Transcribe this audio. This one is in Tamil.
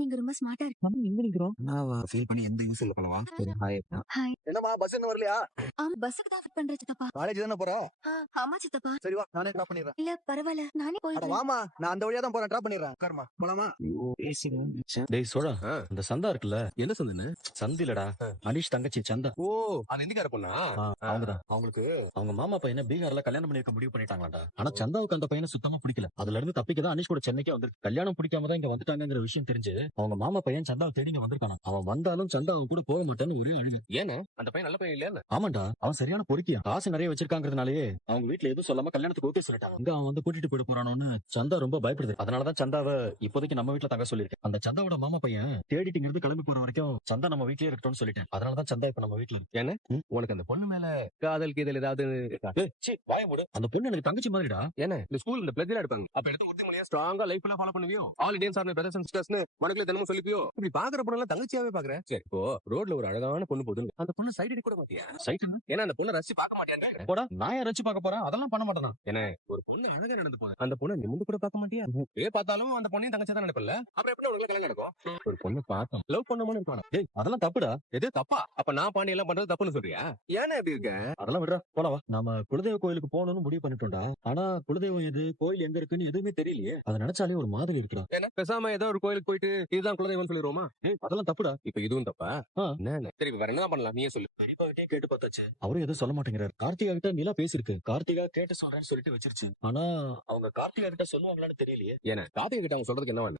நீங்க ரொம்ப ஸ்மார்ட்டா இருக்கு. நம்ம எங்க நிக்கிறோம்? நான் ஃபீல் பண்ணி எந்த யூஸ் இல்ல பண்ணவா. சரி, ஹாய். ஹாய். என்னம்மா பஸ் என்ன வரலையா? பஸ்ஸுக்கு தான் வெயிட் பண்றேன் சித்தப்பா. காலேஜ் தானே போற? ஆமா சித்தப்பா. சரி வா, நானே டிராப் பண்ணிடுறேன். இல்ல பரவாயில்ல, நானே அட போயிடுறேன். வாமா, நான் அந்த வழியா தான் போறேன், டிராப் பண்ணிடுறேன். உட்காருமா, போலாமா? டேய் சோழா, இந்த சந்தா இருக்குல்ல, என்ன சொன்னேன்னு? சந்திலடா அனிஷ் தங்கச்சி சந்தா. ஓ, அது இந்திக்கார பொண்ணா? அவங்கதான். அவங்களுக்கு அவங்க மாமா பையனை பீகார்ல கல்யாணம் பண்ணி வைக்க முடிவு பண்ணிட்டாங்களாடா. ஆனா சந்தாவுக்கு அந்த பையனை சுத்தமா பிடிக்கல. அதுல இருந்து தப்பிக்கதான் அனிஷ் கூட சென்னைக்கே வந்து கல்யாணம் பிடிக்காம தான் இங்க வந்துட்டாங்கிற விஷயம் தெரிஞ்சு அவங்க மாமா பையன் சந்தாவை தேடி இங்க வந்திருக்கானா. அவன் வந்தாலும் சந்தாவை கூட போக மாட்டான்னு ஒரே அழுகு. ஏன்னா அந்த பையன் நல்ல பையன் இல்லையா? ஆமாண்டா, அவன் சரியான பொறுக்கியா. காசு நிறைய வச்சிருக்காங்கிறதுனாலயே அவங்க வீட்டுல எதுவும் சொல்லாம கல்யாணத்துக்கு ஓகே சொல்லிட்டாங்க. அங்க அவன் வந்து கூட்டிட்டு போயிட்டு போறானோன்னு சந்தா ரொம்ப பயப்படுது. அதனாலதான் சந்தாவை இப்போதைக்கு நம்ம வீட்டுல தங்க சொல்லிருக்கேன். அந்த சந்தாவோட மாமா பையன் தேடிட்டிங்கிறது கிளம்பி போற வரைக்கும் சந்தா நம்ம வீட்லயே இருக்கட்டும்னு சொல்லிட்டேன். அதனாலதான் சந்தா இப்ப நம்ம வீட்டுல இருக்கு. ஏன்னா உனக்கு அந்த பொண்ணு மேல காதல் கீதல் ஏதாவது இருக்கா? வாய மூடு. அந்த பொண்ணு எனக்கு தங்கச்சி மாதிரிடா. ஏன்னா இந்த ஸ்கூல் இந்த பிளட்ல எடுப்பாங்க. அப்ப எடுத்து உறுதிமொழியா ஸ்ட்ராங்கா லைஃப் எல்லாம் ஃபாலோ பண்ணுவியோ? All Indians are my brothers and சிஸ்டர்ஸ்னு மனக்குள்ள தினமும் சொல்லிப்பியோ? இப்படி பாக்குற பொண்ணெல்லாம் தங்கச்சியாவே பாக்குறேன். சரி, இப்போ ரோட்ல ஒரு அழகான பொண்ணு போகுது, அந்த பொண்ணு சைடு அடி கூட மாட்டியா? சைட் ஏன்னா அந்த பொண்ணை ரசிச்சு பார்க்க மாட்டியா? போடா, நான் யாரை வச்சு பார்க்க போறேன்? அதெல்லாம் பண்ண மாட்டேன். ஏன்னா ஒரு பொண்ணு அழகா நடந்து போகுது, அந்த பொண்ணை நிமிந்து கூட பார்க்க மாட்டியா? பார்த்தாலும் அந்த பொண்ணையும் தங்கச்சி தான் நினைப்பல. அப்புறம் எப்படி உனக்கு கல்யாணம் நடக்கும்? ஒரு பொண்ணு பார்த்தோம், லவ் பண்ணணும்னு இருக்கானா? டேய், அதெல்லாம் தப்புடா. எது தப்பா? அப்ப நான் பாண்டி எல்லாம் பண்றது தப்புன்னு சொல்றியா? ஏன்னா எப்படி இருக்க? அதெல்லாம் விடுறா, போலாம் வா. நாம குலதெய்வ கோயிலுக்கு போகணும்னு முடிவு பண்ணிட்டோம்டா. ஆனா குலதெய்வம் எது, கோயில் எங்க இருக்குன்னு எதுவுமே தெரியலையே. அதை நினைச்சாலே ஒரு மாதிரி இருக்குடா. ஏன்னா பேசாம ஏதோ ஒரு கோயிலுக்கு போயிட்டு இதுதான் குலதெய்வம் சொல்லிடுவோமா? டேய், அதெல்லாம் தப்புடா. இப்ப இதுவும் தப்பா? ஆ. என்ன சரி, இப்ப வேற என்ன பண்ணலாம், நீயே சொல்லு. பெரியப்பா கிட்டே கேட்டு பார்த்தாச்சு, அவரும் எதுவும் சொல்ல மாட்டேங்கிறாரு. கார்த்திகா கிட்ட நிலா பேசிருக்கு. கார்த்திகா கேட்டு சொல்றேன்னு சொல்லிட்டு வச்சிருச்சு. ஆனா அவங்க கார்த்திகா கிட்ட சொல்லுவாங்களான்னு தெரியலையே. ஏன்னா கார்த்திகை கிட்ட அவங்க சொல்றதுக்கு என்ன வேணும்?